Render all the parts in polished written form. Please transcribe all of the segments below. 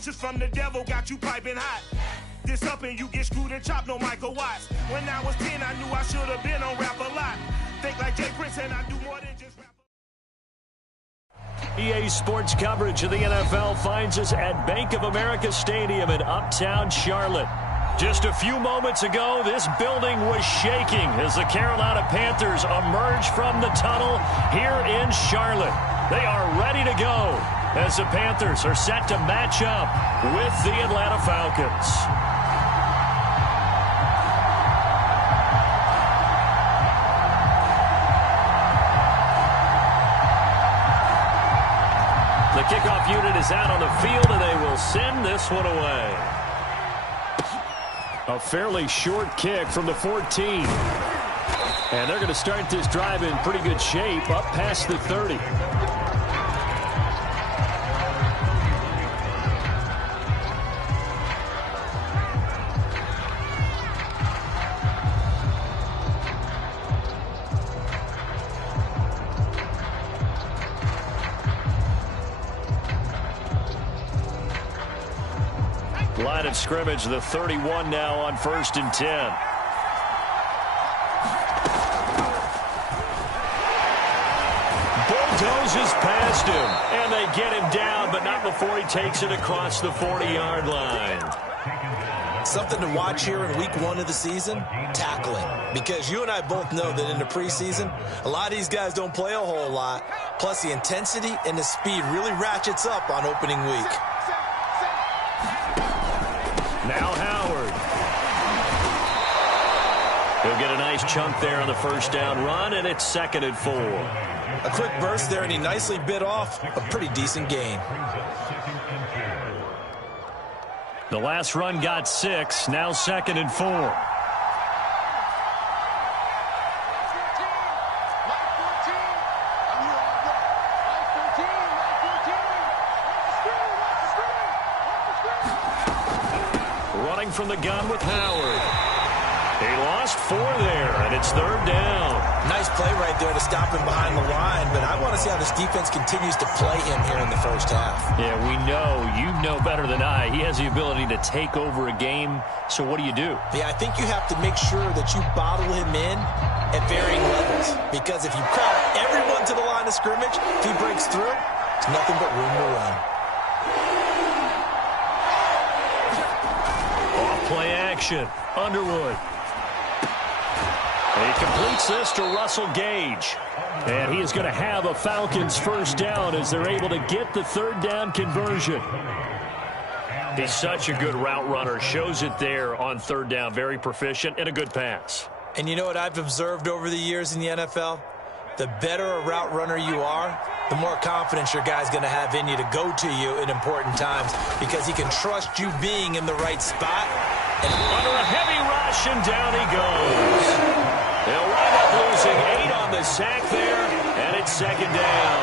Texas from the devil got you piping hot. This up and you get screwed and chopped, no Michael Watts. When I was 10, I knew I should have been on Rap a Lot. Think like Jay Prince and I do more than just rap. EA Sports coverage of the NFL finds us at Bank of America Stadium in Uptown Charlotte. Just a few moments ago, this building was shaking as the Carolina Panthers emerge from the tunnel here in Charlotte. They are ready to go as the Panthers are set to match up with the Atlanta Falcons. The kickoff unit is out on the field, and they will send this one away. A fairly short kick from the 14. And they're going to start this drive in pretty good shape up past the 30. Line of scrimmage, the 31 now on 1st and 10. Bulldozes past him, and they get him down, but not before he takes it across the 40-yard line. Something to watch here in week 1 of the season, tackling. Because you and I both know that in the preseason, a lot of these guys don't play a whole lot. Plus, the intensity and the speed really ratchets up on opening week. Now Howard. He'll get a nice chunk there on the first down run, and it's 2nd and 4. A quick burst there, and he nicely bit off a pretty decent gain. The last run got 6, now 2nd and 4. From the gun with Howard. He lost 4 there, and it's 3rd down. Nice play right there to stop him behind the line, but I want to see how this defense continues to play him here in the first half. Yeah, we know. You know better than I. He has the ability to take over a game, so what do you do? Yeah, I think you have to make sure that you bottle him in at varying levels, because if you crowd everyone to the line of scrimmage, if he breaks through, it's nothing but room to run. Play action. Underwood. He completes this to Russell Gage. And he is going to have a Falcons first down as they're able to get the 3rd down conversion. He's such a good route runner. Shows it there on 3rd down. Very proficient and a good pass. And you know what I've observed over the years in the NFL? The better a route runner you are, the more confidence your guy's going to have in you to go to you in important times, because he can trust you being in the right spot. And under a heavy rush, and down he goes. They'll wind up losing 8 on the sack there, and it's 2nd down.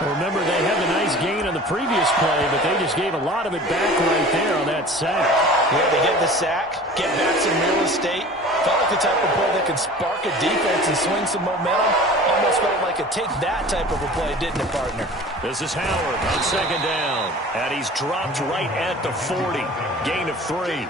Well, remember, they had the nice gain on the previous play, but they just gave a lot of it back right there on that sack. Yeah, they get the sack, get back some real estate. Felt like the type of play that can spark a defense and swing some momentum. Almost felt like a take that type of a play, didn't it, partner? This is Howard on 2nd down. And he's dropped right at the 40. Gain of 3.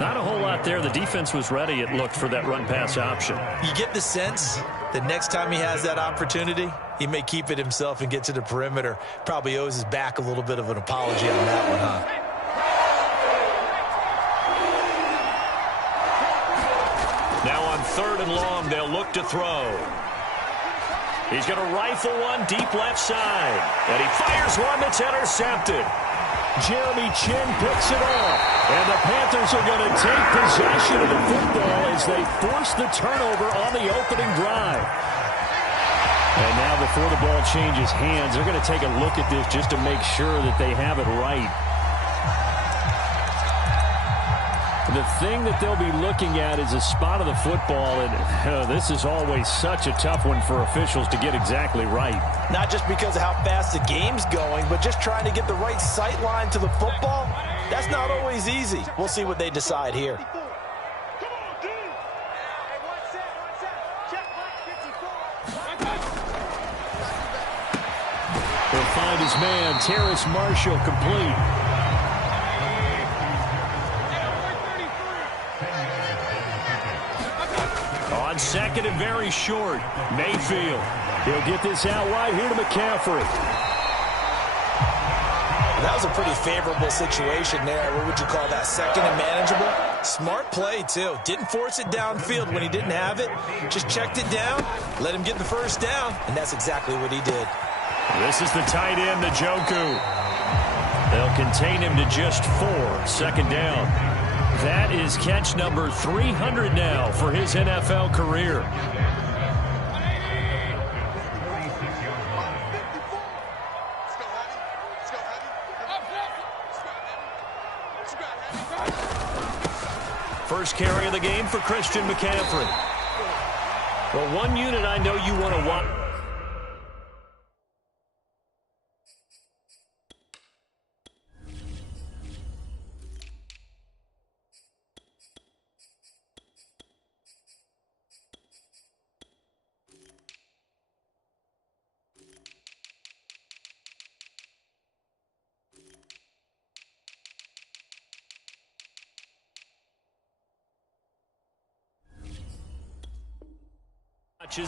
Not a whole lot there. The defense was ready, it looked, for that run-pass option. You get the sense that next time he has that opportunity, he may keep it himself and get to the perimeter. Probably owes his back a little bit of an apology on that one, huh? Now on 3rd and long, they'll look to throw. He's going to rifle one deep left side. And he fires one that's intercepted. Jeremy Chin picks it off. And the Panthers are going to take possession of the football as they force the turnover on the opening drive. And now before the ball changes hands, they're going to take a look at this just to make sure that they have it right. The thing that they'll be looking at is a spot of the football, and this is always such a tough one for officials to get exactly right. Not just because of how fast the game's going, but just trying to get the right sight line to the football. That's not always easy. We'll see what they decide here. They'll find his man, Terrace Marshall, complete. On second and very short, Mayfield. He'll get this out wide here to McCaffrey. That was a pretty favorable situation there. What would you call that? Second and manageable? Smart play, too. Didn't force it downfield when he didn't have it. Just checked it down, let him get the first down, and that's exactly what he did. This is the tight end, the Gotw. They'll contain him to just 4. Second down. That is catch number 300 now for his NFL career. First carry of the game for Christian McCaffrey. Well, one unit I know you want to watch.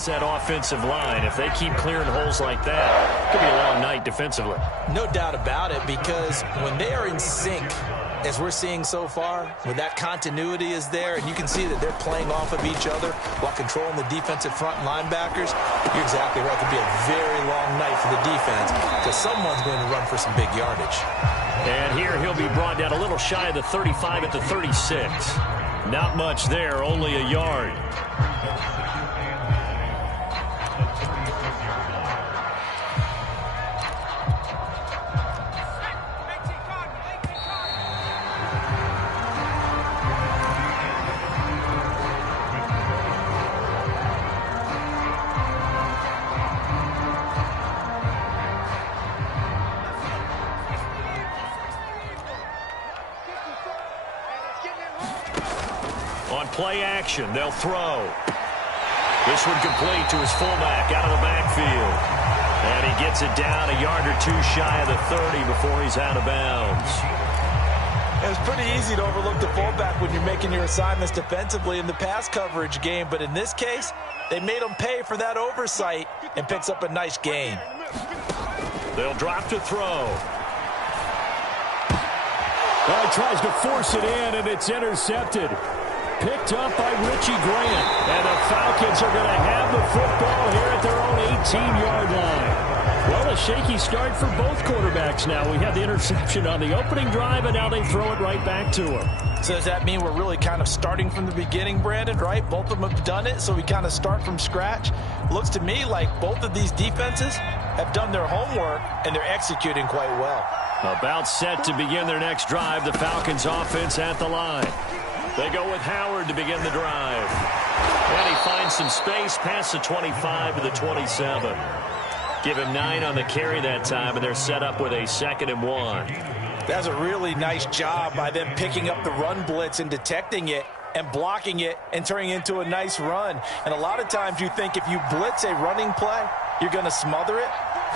That offensive line, if they keep clearing holes like that, it could be a long night defensively. No doubt about it, because when they are in sync, as we're seeing so far, when that continuity is there, and you can see that they're playing off of each other while controlling the defensive front linebackers, you're exactly right. It could be a very long night for the defense, because someone's going to run for some big yardage. And here he'll be brought down a little shy of the 35 at the 36. Not much there, only a yard. Play action, they'll throw. This one complete to his fullback out of the backfield. And he gets it down a yard or two shy of the 30 before he's out of bounds. It's pretty easy to overlook the fullback when you're making your assignments defensively in the pass coverage game, but in this case, they made him pay for that oversight and picks up a nice gain. They'll drop to throw. Well, he tries to force it in, and it's intercepted. Picked up by Richie Grant. And the Falcons are going to have the football here at their own 18-yard line. Well, a shaky start for both quarterbacks now. We had the interception on the opening drive, and now they throw it right back to him. So does that mean we're really kind of starting from the beginning, Brandon, right? Both of them have done it, so we kind of start from scratch. Looks to me like both of these defenses have done their homework, and they're executing quite well. About set to begin their next drive, the Falcons offense at the line. They go with Howard to begin the drive. And he finds some space past the 25 to the 27. Give him 9 on the carry that time, and they're set up with a 2nd and 1. That's a really nice job by them picking up the run blitz and detecting it and blocking it and turning it into a nice run. And a lot of times you think if you blitz a running play, you're going to smother it.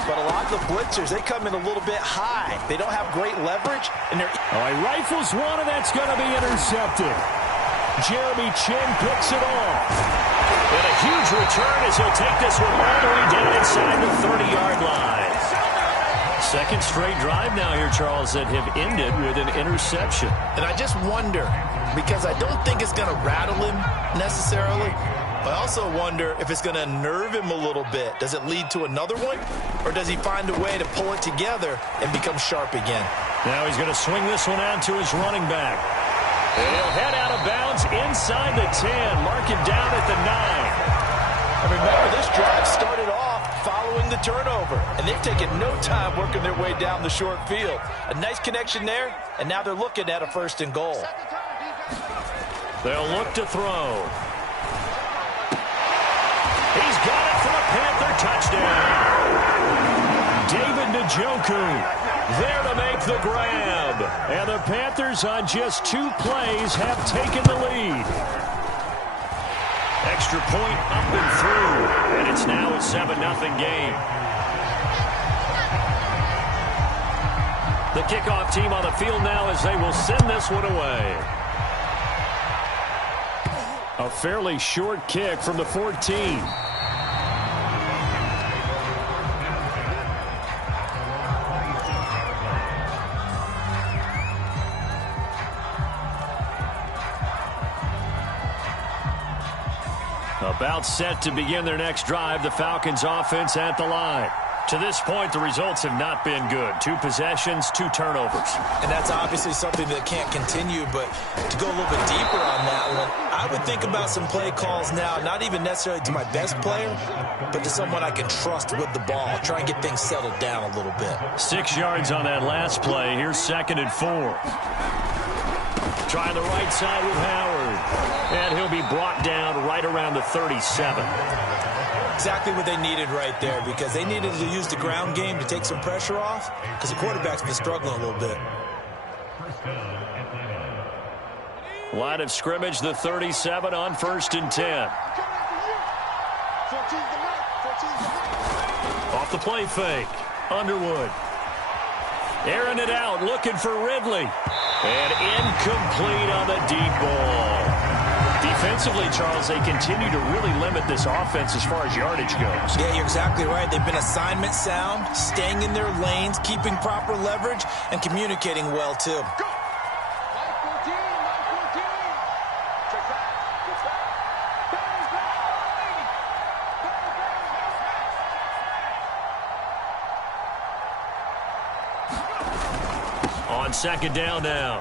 But a lot of the blitzers, they come in a little bit high. They don't have great leverage, and they're... All right, rifles one, and that's going to be intercepted. Jeremy Chin picks it off. And a huge return as he'll take this one all the way down inside the 30-yard line. Second straight drive now here, Charles, that have ended with an interception. And I just wonder, because I don't think it's going to rattle him necessarily, I also wonder if it's going to nerve him a little bit. Does it lead to another one? Or does he find a way to pull it together and become sharp again? Now he's going to swing this one out to his running back. And he'll head out of bounds inside the 10. Mark him down at the 9. And remember, this drive started off following the turnover. And they've taken no time working their way down the short field. A nice connection there. And now they're looking at a 1st and goal. They'll look to throw. He's got it for a Panther touchdown. David Njoku there to make the grab. And the Panthers on just 2 plays have taken the lead. Extra point up and through. And it's now a 7-0 game. The kickoff team on the field now as they will send this one away. A fairly short kick from the 14. About set to begin their next drive, the Falcons offense at the line. To this point, the results have not been good. 2 possessions, 2 turnovers. And that's obviously something that can't continue, but to go a little bit deeper on that one, I would think about some play calls now, not even necessarily to my best player, but to someone I can trust with the ball. Try and get things settled down a little bit. 6 yards on that last play. Here's 2nd and 4. Trying the right side with Howard. And he'll be brought down right around the 37. Exactly what they needed right there, because they needed to use the ground game to take some pressure off, because the quarterback's been struggling a little bit. Line of scrimmage, the 37 on 1st and 10. Off the play fake. Underwood. Airing it out, looking for Ridley. And incomplete on the deep ball. Defensively, Charles, they continue to really limit this offense as far as yardage goes. Yeah, you're exactly right. They've been assignment sound, staying in their lanes, keeping proper leverage, and communicating well, too. On 2nd down now.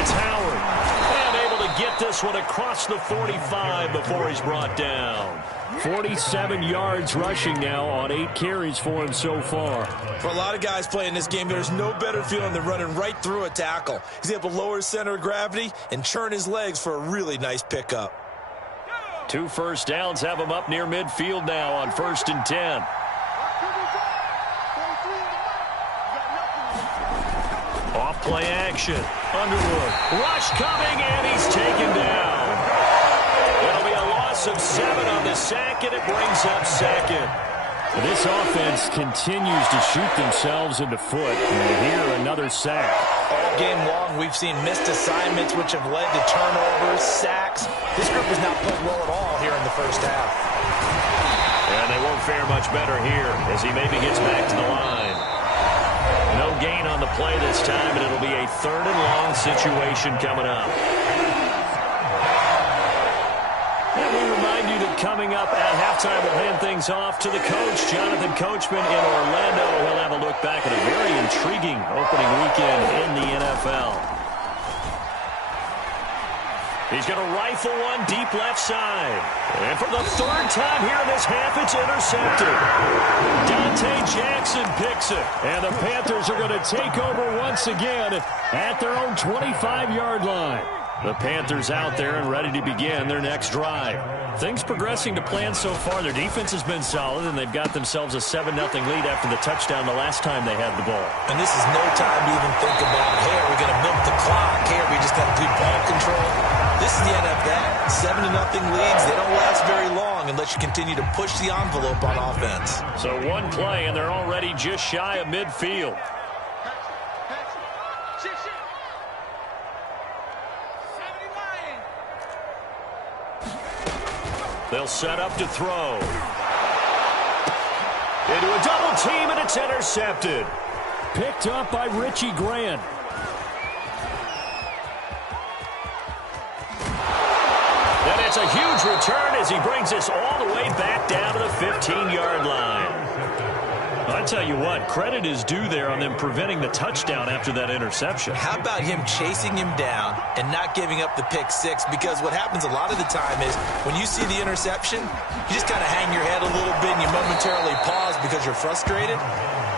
It's Howard. And able to get this one across the 45 before he's brought down. 47 yards rushing now on 8 carries for him so far. For a lot of guys playing this game, there's no better feeling than running right through a tackle. He's able to lower his center of gravity and churn his legs for a really nice pickup. 2 first downs have him up near midfield now on 1st and 10. Off play action. Underwood. Rush coming, and he's taken down. It'll be a loss of 7 on the sack, and it brings up 2nd. This offense continues to shoot themselves in the foot. And here, another sack. All game long, we've seen missed assignments, which have led to turnovers, sacks. This group has not played well at all here in the first half. And they won't fare much better here as he maybe gets back to the line. No gain on the play this time, and it'll be a 3rd and long situation coming up. And we remind you that coming up at halftime, we'll hand things off to the coach, Jonathan Coachman in Orlando. He'll have a look back at a very intriguing opening weekend in the NFL. He's going to rifle one deep left side. And for the 3rd time here in this half, it's intercepted. Dante Jackson picks it. And the Panthers are going to take over once again at their own 25-yard line. The Panthers out there and ready to begin their next drive. Things progressing to plan so far. Their defense has been solid, and they've got themselves a 7-0 lead after the touchdown the last time they had the ball. And this is no time to even think about, hey, are we going to milk the clock? Hey, are we just got to do ball control? This is the NFL. 7-0 leads, they don't last very long unless you continue to push the envelope on offense. So 1 play, and they're already just shy of midfield. They'll set up to throw. Into a double team, and it's intercepted. Picked up by Richie Grant. And it's a huge return as he brings us all the way back down to the 15-yard line. I tell you what, credit is due there on them preventing the touchdown after that interception. How about him chasing him down and not giving up the pick 6? Because what happens a lot of the time is when you see the interception, you just kind of hang your head a little bit and you momentarily pause because you're frustrated.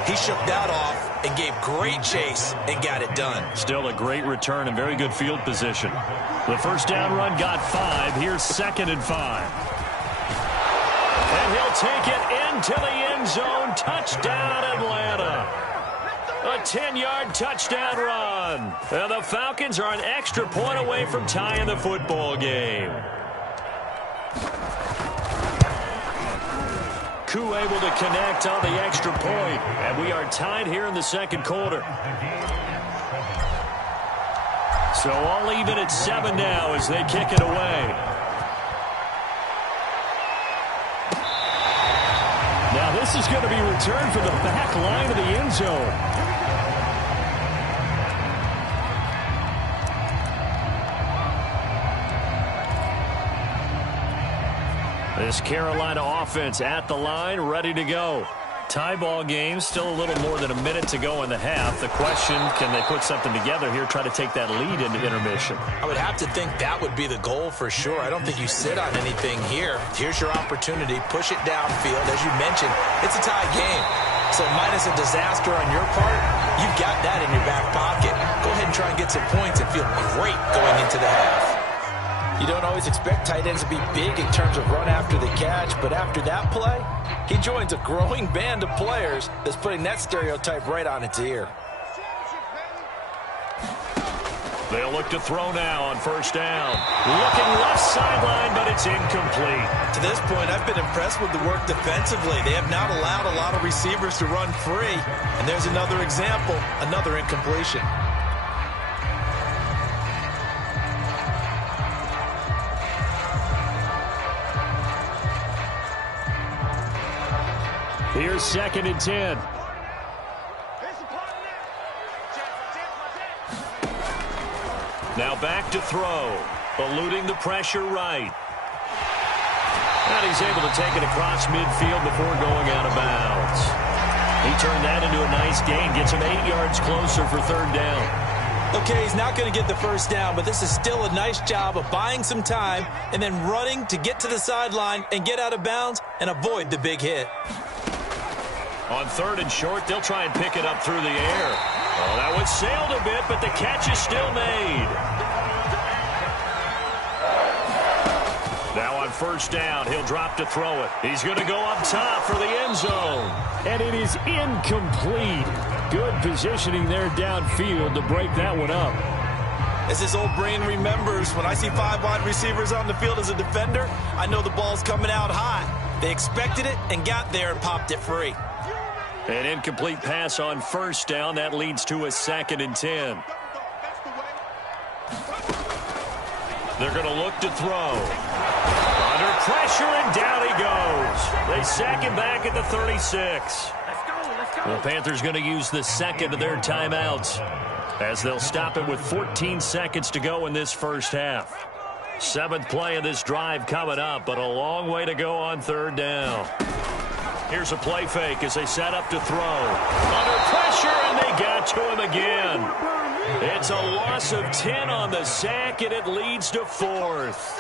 He shook that off and gave great chase and got it done. Still a great return and very good field position. The first down run got 5. Here's 2nd and 5. And he'll take it into the end zone. Touchdown, Atlanta. A 10-yard touchdown run. And the Falcons are an extra point away from tying the football game. Koo able to connect on the extra point. And we are tied here in the 2nd quarter. So all even at 7 now as they kick it away. Now this is going to be returned from the back line of the end zone. This Carolina offense at the line, ready to go. Tie ball game, still a little more than a minute to go in the half. The question, can they put something together here, try to take that lead into intermission? I would have to think that would be the goal for sure. I don't think you sit on anything here. Here's your opportunity. Push it downfield. As you mentioned, it's a tie game. So minus a disaster on your part, you've got that in your back pocket. Go ahead and try and get some points and feel great going into the half. You don't always expect tight ends to be big in terms of run after the catch, but after that play, he joins a growing band of players that's putting that stereotype right on its ear. They'll look to throw now on first down. Looking left sideline, but it's incomplete. To this point, I've been impressed with the work defensively. They have not allowed a lot of receivers to run free. And there's another example, another incompletion. Here's 2nd and 10. Now back to throw. Eluding the pressure right. And he's able to take it across midfield before going out of bounds. He turned that into a nice gain. Gets him 8 yards closer for 3rd down. Okay, he's not going to get the first down, but this is still a nice job of buying some time and then running to get to the sideline and get out of bounds and avoid the big hit. On 3rd and short, they'll try and pick it up through the air. Oh, that one sailed a bit, but the catch is still made. Now on 1st down, he'll drop to throw it. He's going to go up top for the end zone. And it is incomplete. Good positioning there downfield to break that one up. As his old brain remembers, when I see 5 wide receivers on the field as a defender, I know the ball's coming out high. They expected it and got there and popped it free. An incomplete pass on 1st down. That leads to a 2nd and 10. They're going to look to throw. Under pressure, and down he goes. They sack him back at the 36. The Panthers going to use the 2nd of their timeouts as they'll stop it with 14 seconds to go in this first half. 7th play of this drive coming up, but a long way to go on 3rd down. Here's a play fake as they set up to throw. Under pressure, and they got to him again. It's a loss of 10 on the sack, and it leads to 4th.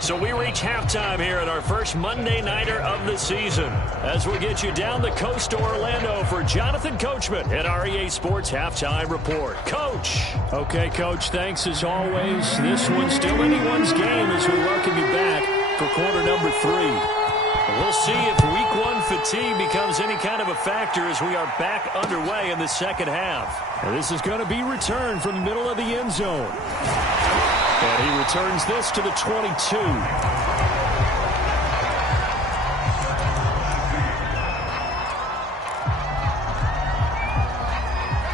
So we reach halftime here at our first Monday Nighter of the season as we get you down the coast to Orlando for Jonathan Coachman at our EA Sports Halftime Report. Coach. Okay, Coach, thanks as always. This one's still anyone's game as we welcome you back for quarter number 3. We'll see if week 1 fatigue becomes any kind of a factor as we are back underway in the second half. And this is going to be returned from the middle of the end zone. And he returns this to the 22.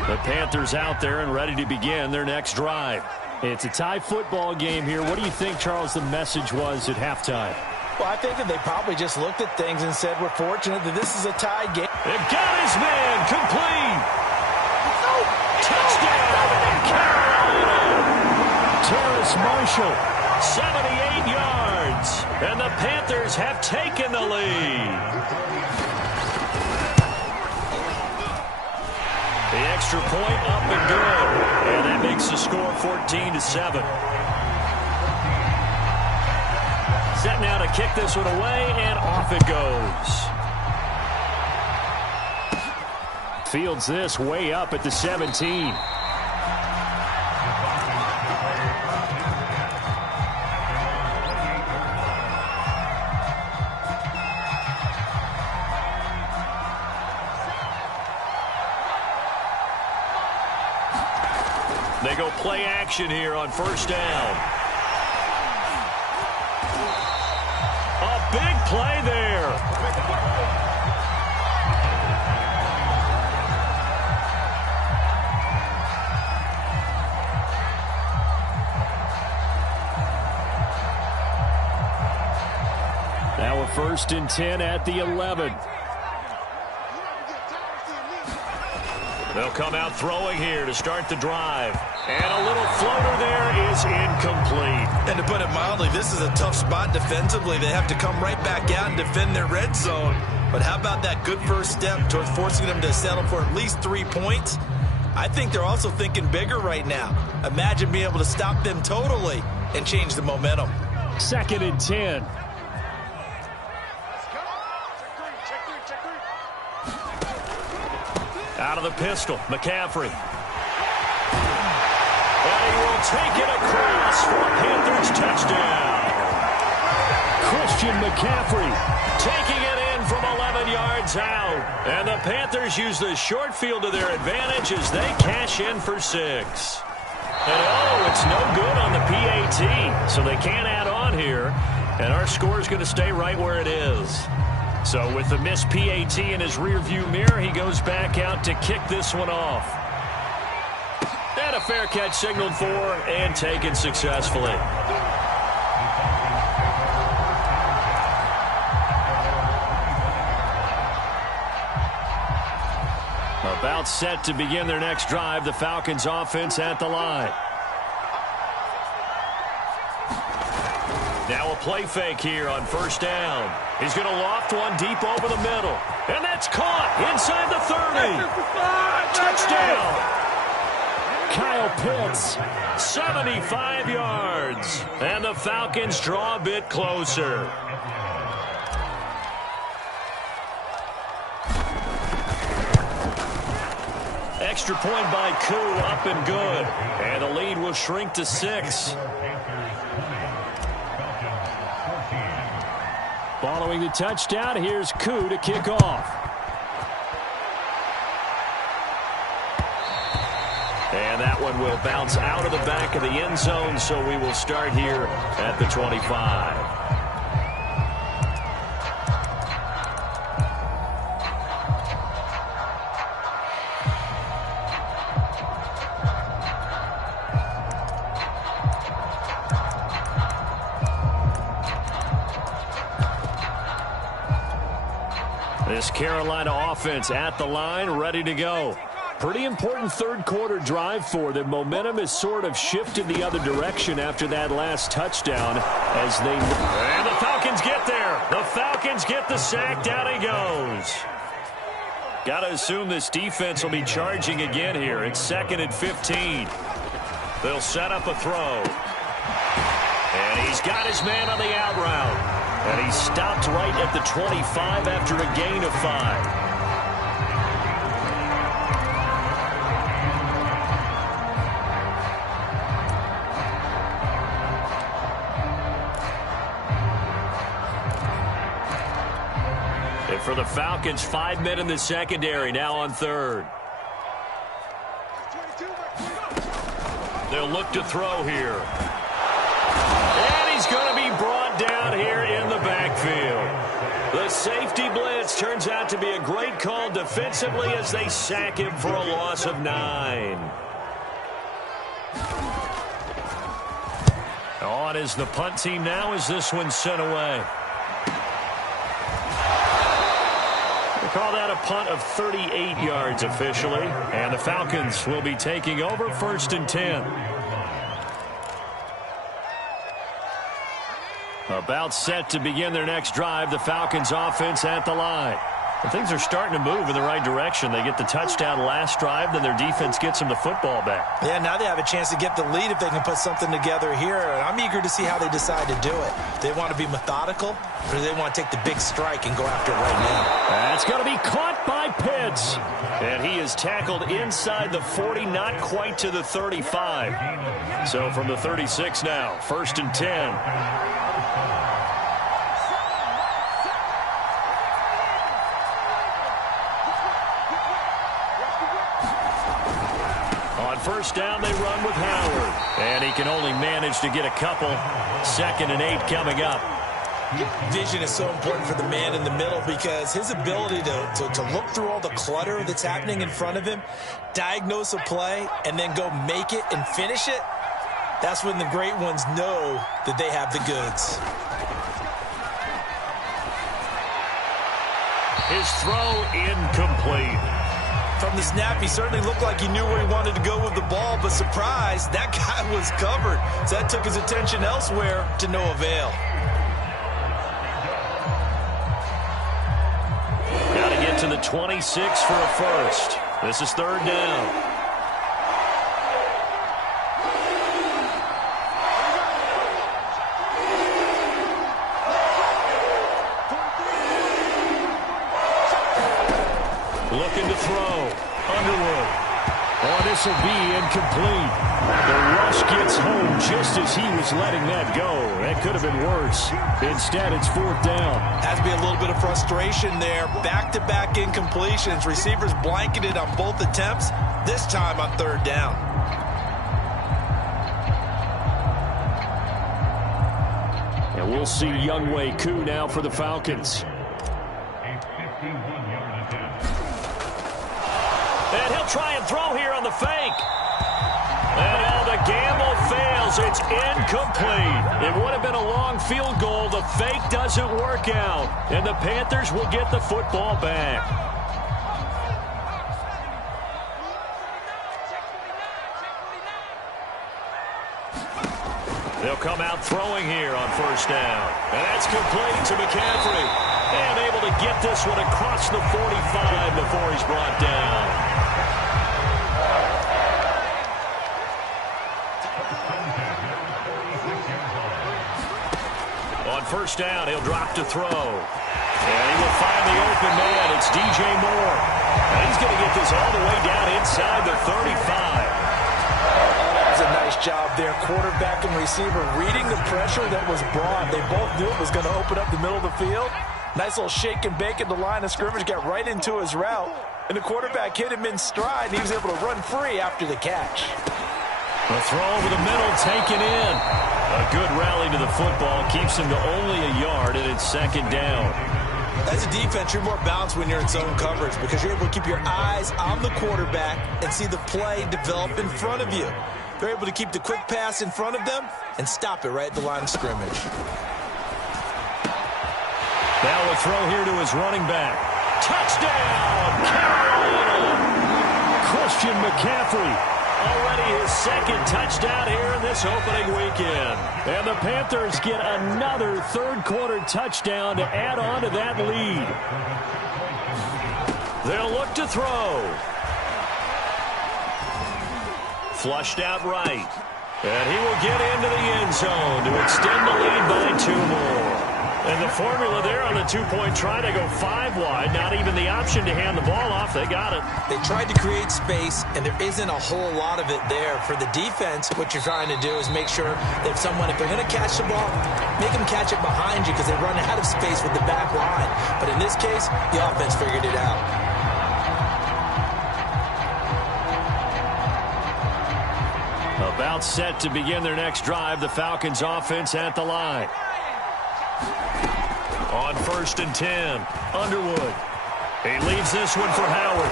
The Panthers out there and ready to begin their next drive. It's a tie football game here. What do you think, Charles, the message was at halftime? Well, I think that they probably just looked at things and said, we're fortunate that this is a tie game. They've got his man complete. Touchdown, Carolina. Terrace Marshall, 78 yards. And the Panthers have taken the lead. The extra point up and good. And that makes the score 14-7. Set now to kick this one away, and off it goes. Fields this way up at the 17. They go play action here on first down. A big play there. first and 10 at the 11. They'll come out throwing here to start the drive. And a little floater there is incomplete. And to put it mildly, this is a tough spot defensively. They have to come right back out and defend their red zone. But how about that good first step towards forcing them to settle for at least 3 points? I think they're also thinking bigger right now. Imagine being able to stop them totally and change the momentum. Second and 10. Out of the pistol, McCaffrey. And he will take it across for a Panthers touchdown. Christian McCaffrey taking it in from 11 yards out. And the Panthers use the short field to their advantage as they cash in for 6. And it's no good on the PAT, so they can't add on here. And our score is going to stay right where it is. So with the missed PAT in his rearview mirror, he goes back out to kick this one off. And a fair catch signaled for and taken successfully. About set to begin their next drive, the Falcons offense at the line. Now a play fake here on first down. He's going to loft one deep over the middle. And that's caught inside the 30. Touchdown. Kyle Pitts, 75 yards. And the Falcons draw a bit closer. Extra point by Gotw, up and good. And the lead will shrink to 6. Following the touchdown, here's Gotw to kick off. And that one will bounce out of the back of the end zone, so we will start here at the 25. This Carolina offense at the line, ready to go. Pretty important third quarter drive for them. Momentum has sort of shifted the other direction after that last touchdown as they... And the Falcons get there. The Falcons get the sack. Down he goes. Got to assume this defense will be charging again here. It's 2nd and 15. They'll set up a throw. And he's got his man on the out route. And he stopped right at the 25 after a gain of 5. And for the Falcons, 5 men in the secondary now on third. They'll look to throw here. And he's going to be brought down here in the backfield. The safety blitz turns out to be a great call defensively as they sack him for a loss of 9. On is the punt team now as this one's sent away. We call that a punt of 38 yards officially. And the Falcons will be taking over 1st and 10. About set to begin their next drive, the Falcons offense at the line. And things are starting to move in the right direction. They get the touchdown last drive, then their defense gets them the football back. Yeah, now they have a chance to get the lead if they can put something together here. And I'm eager to see how they decide to do it. Do they want to be methodical, or do they want to take the big strike and go after it right now? That's going to be caught by Pitts. And he is tackled inside the 40, not quite to the 35. So from the 36 now, 1st and 10. First down, they run with Howard. And he can only manage to get a couple. 2nd and 8 coming up. Vision is so important for the man in the middle because his ability to look through all the clutter that's happening in front of him, diagnose a play, and then go make it and finish it, that's when the great ones know that they have the goods. His throw incomplete. From the snap, he certainly looked like he knew where he wanted to go with the ball, but surprise, that guy was covered. So that took his attention elsewhere to no avail. Got to get to the 26 for a first. This is third down. Looking to throw. Underwood. Oh, this will be incomplete. The rush gets home just as he was letting that go. That could have been worse. Instead, it's fourth down. Has to be a little bit of frustration there. Back-to-back incompletions. Receivers blanketed on both attempts, this time on third down. And we'll see Younghoe Koo now for the Falcons. And he'll try and throw here on the fake. And the gamble fails. It's incomplete. It would have been a long field goal. The fake doesn't work out. And the Panthers will get the football back. They'll come out throwing here on first down. And that's complete to McCaffrey. And able to get this one across the 45 before he's brought down. On first down, he'll drop to throw. And he will find the open man. It's DJ Moore. And he's going to get this all the way down inside the 35. That's a nice job there. Quarterback and receiver reading the pressure that was brought. They both knew it was going to open up the middle of the field. Nice little shake and bake at the line of scrimmage. Got right into his route. And the quarterback hit him in stride. And he was able to run free after the catch. A throw over the middle taken in. A good rally to the football. Keeps him to only a yard, and it's second down. As a defense, you're more balanced when you're in zone coverage because you're able to keep your eyes on the quarterback and see the play develop in front of you. They're able to keep the quick pass in front of them and stop it right at the line of scrimmage. Now a throw here to his running back. Touchdown, Carolina! Christian McCaffrey. Already his second touchdown here in this opening weekend. And the Panthers get another third-quarter touchdown to add on to that lead. They'll look to throw. Flushed out right. And he will get into the end zone to extend the lead by 2 more. And the formula there on the two-point try to go 5 wide. Not even the option to hand the ball off. They got it. They tried to create space, and there isn't a whole lot of it there. For the defense, what you're trying to do is make sure that if they're going to catch the ball, make them catch it behind you because they run out of space with the back line. But in this case, the offense figured it out. About set to begin their next drive, the Falcons offense at the line. On first and 10, Underwood. He leaves this one for Howard.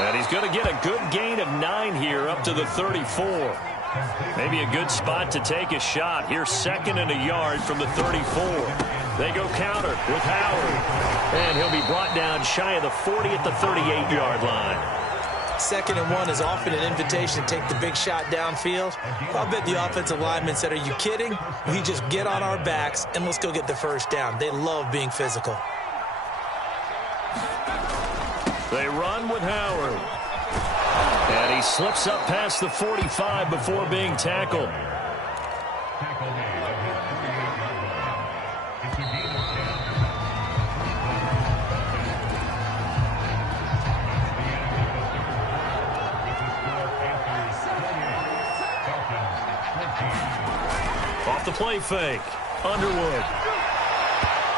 And he's going to get a good gain of 9 here up to the 34. Maybe a good spot to take a shot. Here's second and a yard from the 34. They go counter with Howard. And he'll be brought down shy of the 40 at the 38-yard line. Second and 1 is often an invitation to take the big shot downfield. I'll bet the offensive lineman said, are you kidding? We just get on our backs and let's go get the first down. They love being physical. They run with Howard. And he slips up past the 45 before being tackled. Off the play fake, Underwood.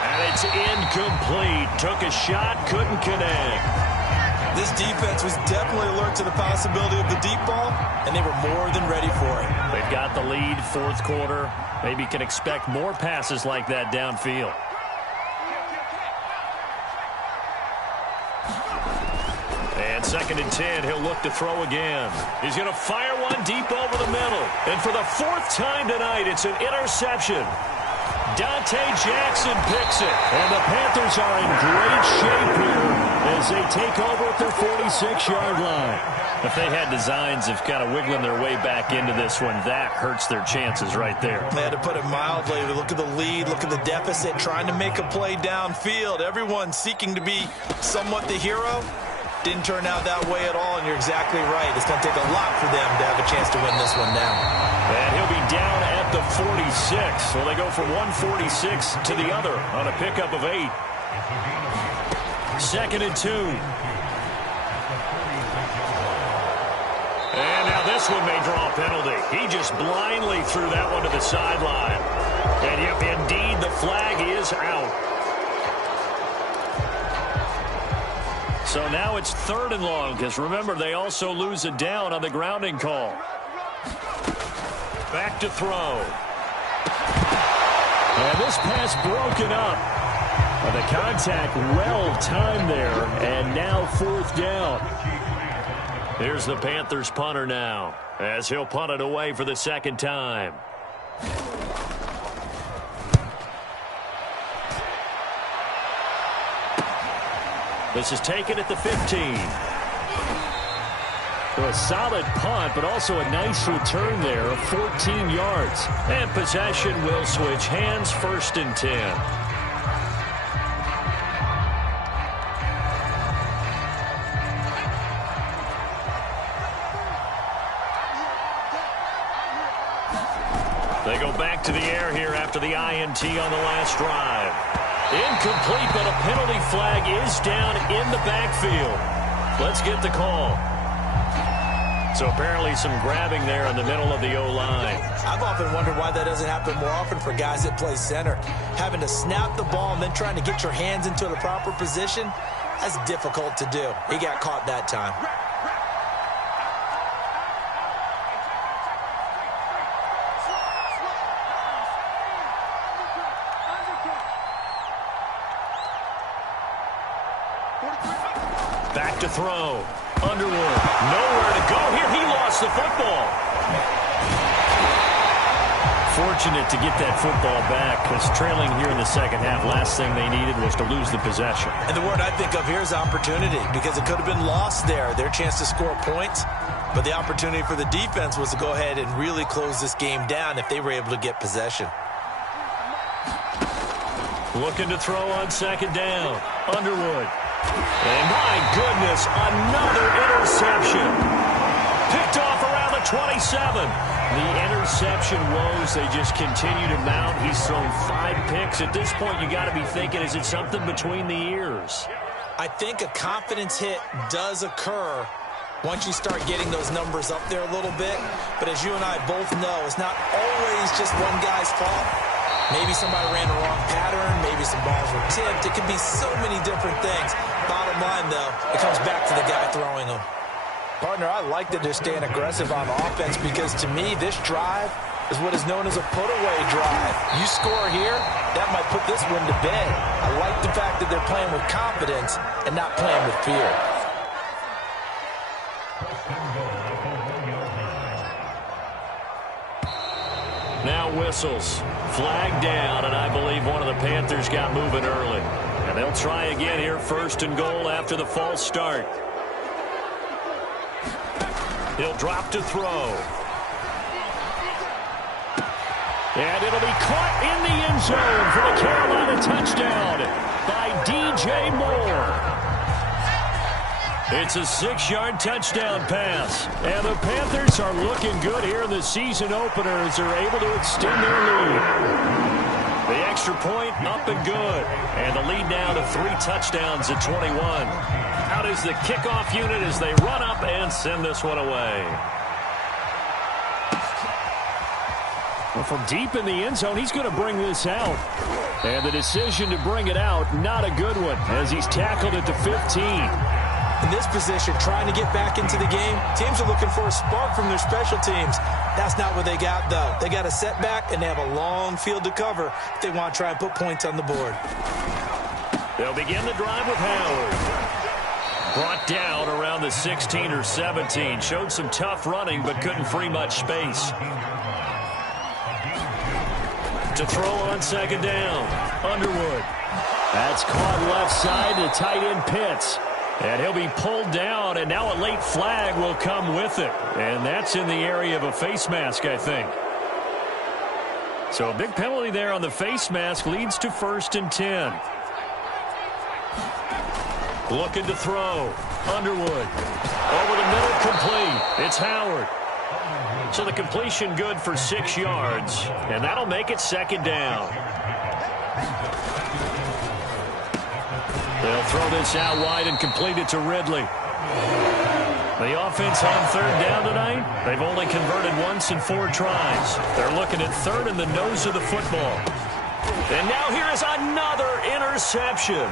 And it's incomplete. Took a shot, couldn't connect. This defense was definitely alert to the possibility of the deep ball, and they were more than ready for it. They've got the lead, fourth quarter. Maybe can expect more passes like that downfield. And second and 10, he'll look to throw again. He's going to fire one deep over the middle. And for the 4th time tonight, it's an interception. Dante Jackson picks it. And the Panthers are in great shape here as they take over at their 46-yard line. If they had designs of kind of wiggling their way back into this one, that hurts their chances right there. They had to put it mildly. Look at the lead, look at the deficit, trying to make a play downfield. Everyone seeking to be somewhat the hero. Didn't turn out that way at all, and you're exactly right. It's going to take a lot for them to have a chance to win this one now. And he'll be down at the 46. So they go from 146 to the other on a pickup of 8. 2nd and 2. And now this one may draw a penalty. He just blindly threw that one to the sideline. And yep, indeed, the flag is out. So now it's 3rd and long, because remember, they also lose a down on the grounding call. Back to throw. And this pass broken up. The contact well timed there, and now 4th down. Here's the Panthers punter now, as he'll punt it away for the 2nd time. This is taken at the 15. So a solid punt, but also a nice return there of 14 yards. And possession will switch hands, 1st and 10. They go back to the air here after the INT on the last drive. Incomplete, but a penalty flag is down in the backfield. Let's get the call. So apparently some grabbing there in the middle of the O-line. I've often wondered why that doesn't happen more often for guys that play center. Having to snap the ball and then trying to get your hands into the proper position, that's difficult to do. He got caught that time. Back to throw. Underwood. Nowhere to go here. He lost the football. Fortunate to get that football back, because trailing here in the 2nd half, last thing they needed was to lose the possession. And the word I think of here is opportunity, because it could have been lost there, their chance to score points. But the opportunity for the defense was to go ahead and really close this game down if they were able to get possession. Looking to throw on 2nd down. Underwood. And my goodness, another interception. Picked off around the 27. The interception woes, they just continue to mount. He's thrown 5 picks. At this point, you got to be thinking, is it something between the ears? I think a confidence hit does occur once you start getting those numbers up there a little bit. But as you and I both know, it's not always just one guy's fault. Maybe somebody ran the wrong pattern. Maybe some balls were tipped. It could be so many different things. Bottom line, though, it comes back to the guy throwing them. Partner, I like that they're staying aggressive on offense, because to me, this drive is what is known as a put-away drive. You score here, that might put this one to bed. I like the fact that they're playing with confidence and not playing with fear. Now whistles. Flag down, and I believe one of the Panthers got moving early. And they'll try again here, 1st and goal after the false start. He'll drop to throw. And it'll be caught in the end zone for the Carolina touchdown by DJ Moore. It's a 6-yard touchdown pass. And the Panthers are looking good here in the season opener as they're able to extend their lead. The extra point up and good. And the lead now to 3 touchdowns at 21. Out is the kickoff unit as they run up and send this one away. Well, from deep in the end zone, he's going to bring this out. And the decision to bring it out, not a good one, as he's tackled at the 15. In this position, trying to get back into the game, teams are looking for a spark from their special teams. That's not what they got, though. They got a setback, and they have a long field to cover if they want to try and put points on the board. They'll begin the drive with Howard. Brought down around the 16 or 17. Showed some tough running, but couldn't free much space. To throw on 2nd down. Underwood. That's caught left side to tight end Pitts. And he'll be pulled down, and now a late flag will come with it. And that's in the area of a face mask, I think. So a big penalty there on the face mask leads to 1st and 10. Looking to throw. Underwood. Over the middle, complete. It's Howard. So the completion good for 6 yards, and that'll make it 2nd down. They'll throw this out wide and complete it to Ridley. The offense on 3rd down tonight, they've only converted once in 4 tries. They're looking at 3rd in the nose of the football. And now here is another interception.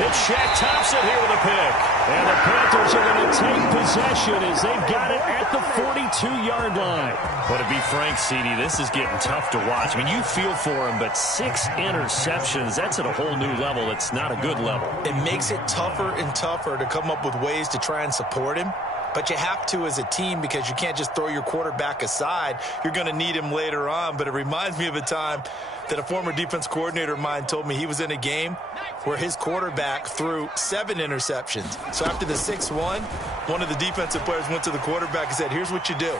It's Shaq Thompson here with a pick. And the Panthers are going to take possession as they've got it at the 42-yard line. But to be frank, CD, this is getting tough to watch. I mean, you feel for him, but 6 interceptions, that's at a whole new level. It's not a good level. It makes it tougher and tougher to come up with ways to try and support him. But you have to as a team because you can't just throw your quarterback aside. You're going to need him later on. But it reminds me of a time that a former defense coordinator of mine told me he was in a game where his quarterback threw 7 interceptions. So after the 6-1, one of the defensive players went to the quarterback and said, here's what you do.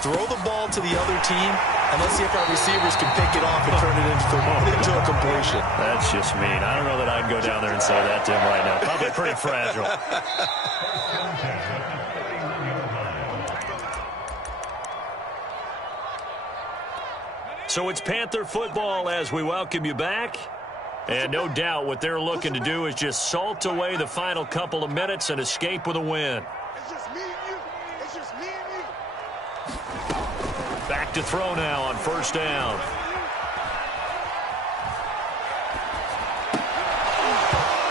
Throw the ball to the other team, and let's see if our receivers can pick it off and turn it into a completion. That's just mean. I don't know that I'd go down there and say that to him right now. Probably pretty fragile. So it's Panther football as we welcome you back. And no doubt what they're looking to do is just salt away the final couple of minutes and escape with a win. It's just me and you. It's just me and you. Back to throw now on 1st down.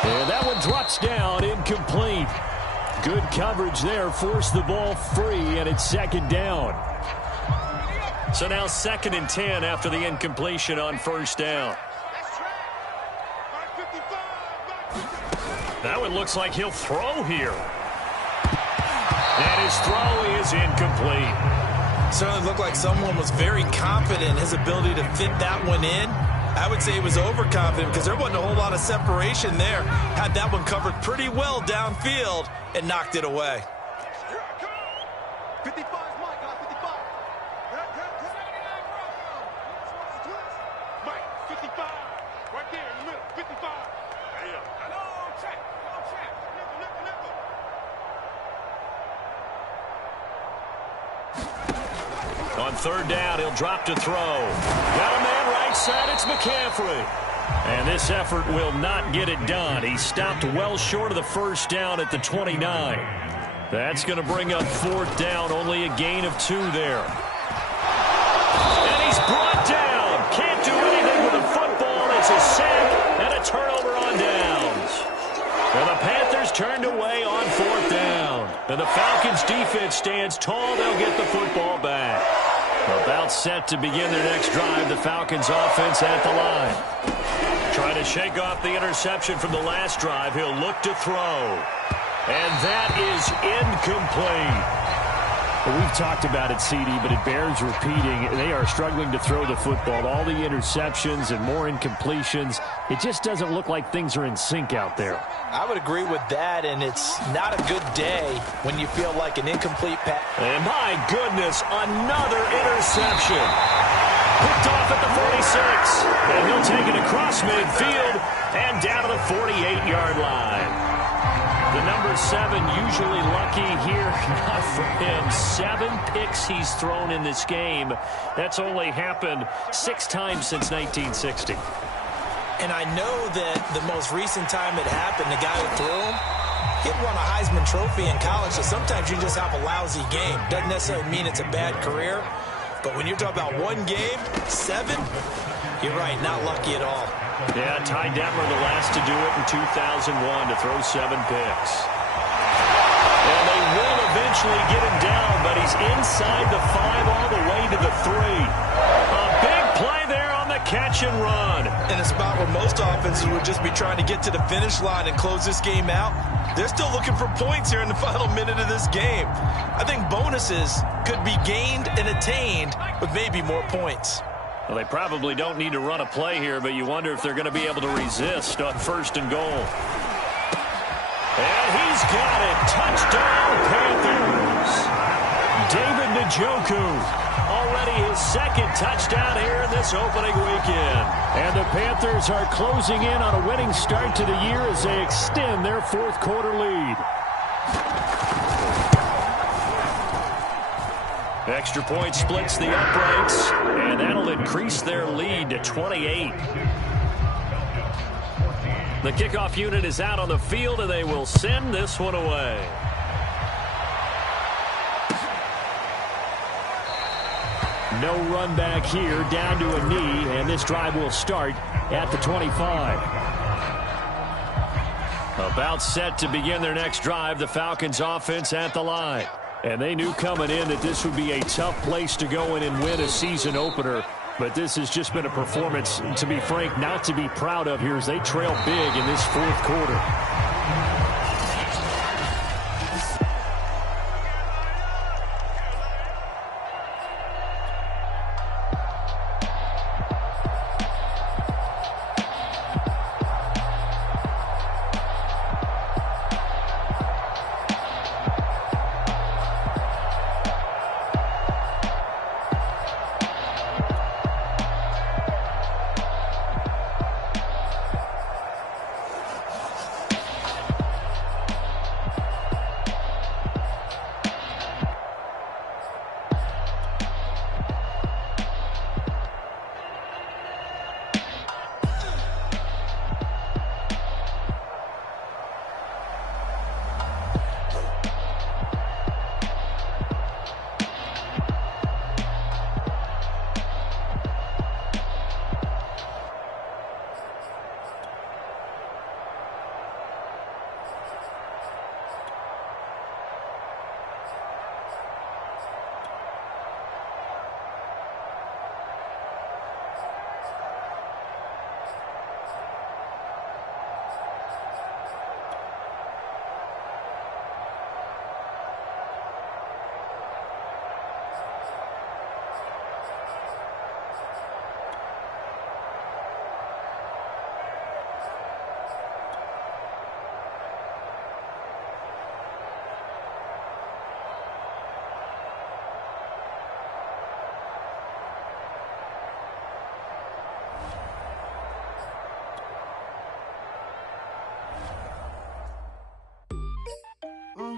And that one drops down, incomplete. Good coverage there, forced the ball free, and it's 2nd down. So now 2nd and 10 after the incompletion on 1st down. Now it looks like he'll throw here. And his throw is incomplete. Certainly looked like someone was very confident in his ability to fit that one in. I would say he was overconfident because there wasn't a whole lot of separation there. Had that one covered pretty well downfield and knocked it away. 55 is Mike, 55. Mike, 55. Right there in the middle, 55. Hello, check. On 3rd down, he'll drop to throw. Got a man right side, it's McCaffrey. And this effort will not get it done. He stopped well short of the 1st down at the 29. That's going to bring up 4th down, only a gain of 2 there. And he's brought down. Can't do anything with the football. It's a sack and a turnover on downs. And the Panthers turned away on 4th down. And the Falcons defense stands tall. They'll get the football back. About set to begin their next drive. The Falcons offense at the line. Trying to shake off the interception from the last drive. He'll look to throw. And that is incomplete. Well, we've talked about it, CD, but it bears repeating. They are struggling to throw the football. All the interceptions and more incompletions. It just doesn't look like things are in sync out there. I would agree with that, and it's not a good day when you feel like an incomplete pass. And my goodness, another interception. Picked off at the 46. And he'll take it across midfield and down to the 48-yard line. The number 7 usually lucky here. Not for him. 7 picks he's thrown in this game. That's only happened 6 times since 1960. And I know that the most recent time it happened, the guy who threw him, he won a Heisman Trophy in college, so sometimes you just have a lousy game. Doesn't necessarily mean it's a bad career. But when you're talking about one game, 7, you're right, not lucky at all. Yeah, Ty Detmer the last to do it in 2001 to throw 7 picks. And they will eventually get him down, but he's inside the 5 all the way to the 3. A big play there on the catch and run. In a spot where most offenses would just be trying to get to the finish line and close this game out, they're still looking for points here in the final minute of this game. I think bonuses could be gained and attained with maybe more points. Well, they probably don't need to run a play here, but you wonder if they're going to be able to resist on 1st and goal. And he's got it. Touchdown, Panthers. David Njoku, already his second touchdown here in this opening weekend. And the Panthers are closing in on a winning start to the year as they extend their fourth quarter lead. Extra point splits the uprights, and that'll increase their lead to 28. The kickoff unit is out on the field, and they will send this one away. No run back here, down to a knee, and this drive will start at the 25. About set to begin their next drive, the Falcons offense at the line. And they knew coming in that this would be a tough place to go in and win a season opener. But this has just been a performance, to be frank, not to be proud of here as they trail big in this fourth quarter.